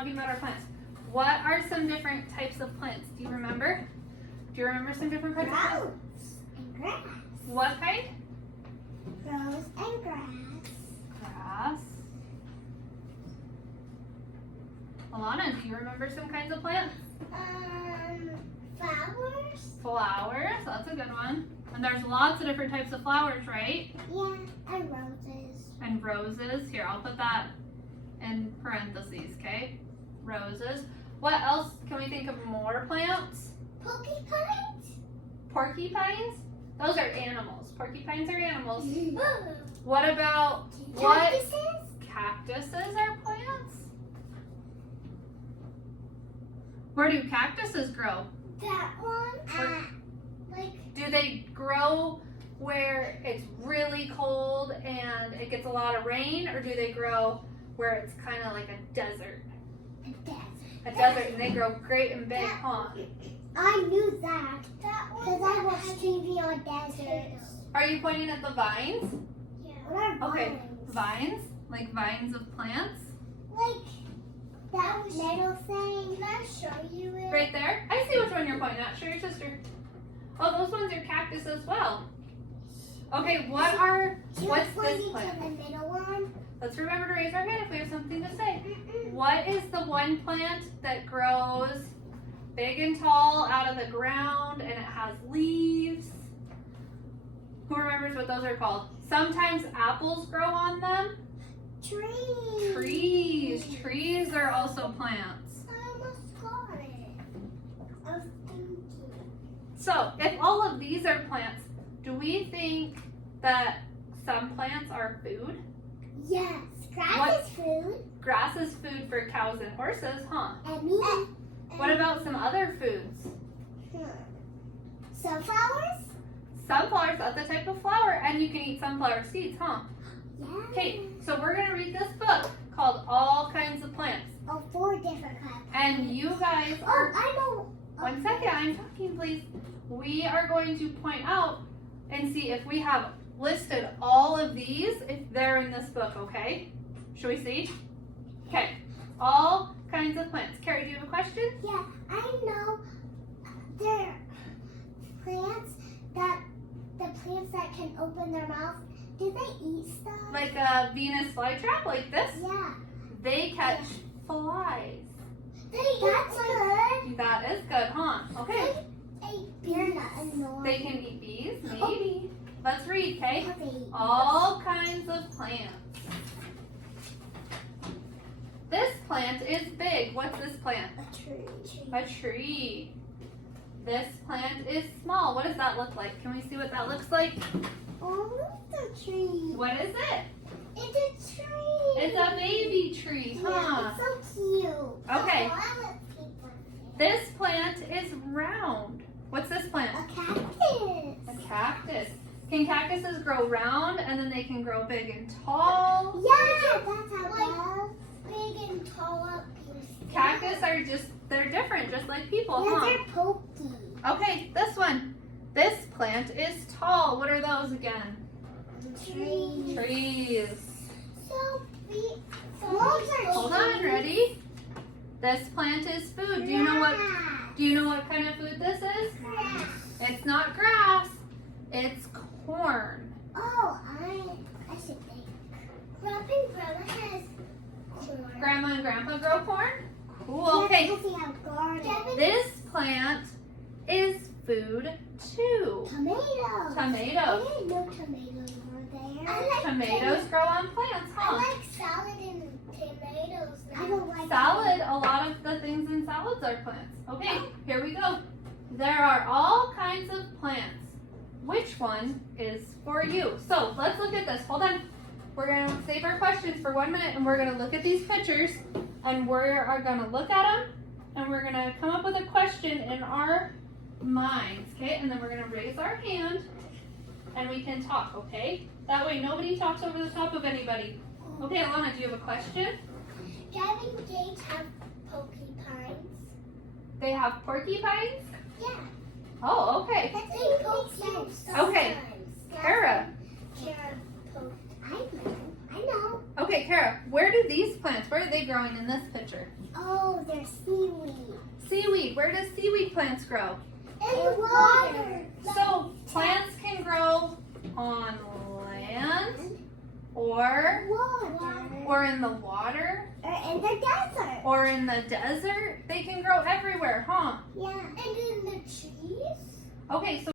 talking about our plants. What are some different types of plants? Do you remember? Do you remember some different kinds of plants? Rose and grass. What kind? Rose and grass. Grass. Alana, do you remember some kinds of plants? Flowers. Flowers, that's a good one. And there's lots of different types of flowers, right? Yeah, and roses. And roses. Here, I'll put that in parentheses, okay? Roses. What else can we think of more plants? Porcupines. Porcupines? Those are animals. Porcupines are animals. Cactuses. What about what? Cactuses are plants? Where do cactuses grow? That one. Like. Do they grow where it's really cold and it gets a lot of rain, or do they grow where it's kind of like a desert? A desert. A desert, and they grow great and big, huh? I knew that. Because I watched TV on deserts. Are you pointing at the vines? Yeah. What are Okay, vines? vines? Like vines of plants? Like that little thing. Can I show you it? Right there? I see which one you're pointing at. Show your sister. Oh, those ones are cactus as well. Okay, what's this plant? To the middle one. Let's remember to raise our hand if we have something to say. What is the one plant that grows big and tall out of the ground and it has leaves? Who remembers what those are called? Sometimes apples grow on them. Trees. Trees. Trees are also plants. I almost got it. I was thinking. So, if all of these are plants, do we think that some plants are food? Yes. Grass What? is food. Grass is food for cows and horses, huh? And meat. What about some other foods? Sunflowers? Sunflowers, that's a type of flower, and you can eat sunflower seeds, huh? Yeah. Okay, so we're gonna read this book called All Kinds of Plants. Oh, 4 different kinds. And you guys are, I know. one second, I'm talking please. We are going to point out and see if we have listed all of these, if they're in this book, okay? Should we see? Okay, all kinds of plants. Carrie, do you have a question? Yeah, I know there are plants that can open their mouth. Do they eat stuff? Like a Venus flytrap, like this? Yeah. They catch flies. That's good. That is good, huh? Okay. They're not annoying. They can eat bees, maybe. Let's read, okay? Okay. All kinds of plants. This plant is big. What's this plant? A tree. A tree. This plant is small. What does that look like? Can we see what that looks like? Oh, look the tree. What is it? It's a tree. It's a baby tree, huh? Yeah, it's so cute. Okay. Oh, I want to take one. This plant is round. What's this plant? A cactus. A cactus. Can cactuses grow round and then they can grow big and tall? Yeah, that's how big and tall up here. Cactus are they're different, just like people, Yeah, huh? they're pokey. Okay, this one. This plant is tall. What are those again? Trees. Trees. So big. Hold on, ready? This plant is food. Do you know what kind of food this is? Grass. It's not grass. It's corn. Oh, I should think. Grandma has corn. Grandma and Grandpa grow corn? Cool. Yeah, Okay. because they have garden. This plant is food too. Tomatoes. Tomatoes. I didn't know tomatoes were there. I like Tomatoes grow on plants, I huh? like salad and tomatoes. I don't like Salad, a lot of the things in salads are plants. Okay, here we go. There are all kinds of plants. Which one is for you? So let's look at this. Hold on. We're going to save our questions for 1 minute and we're going to look at these pictures and we are going to look at them and we're going to come up with a question in our minds, okay? And then we're going to raise our hand and we can talk, okay? That way nobody talks over the top of anybody. Okay, Alana, do you have a question? Driving gates have porcupines. They have porcupines? Yeah. Oh, okay. That's they poke you sometimes. Okay. Kara. I know. Okay, Kara, where do these plants, where are they growing in this picture? Oh, they're seaweed. Seaweed. Where does seaweed plants grow? In the water. So plants can grow on land or Water. in the water Or in the desert. or in the desert. They can grow everywhere, huh? Yeah. And in the trees. Okay, so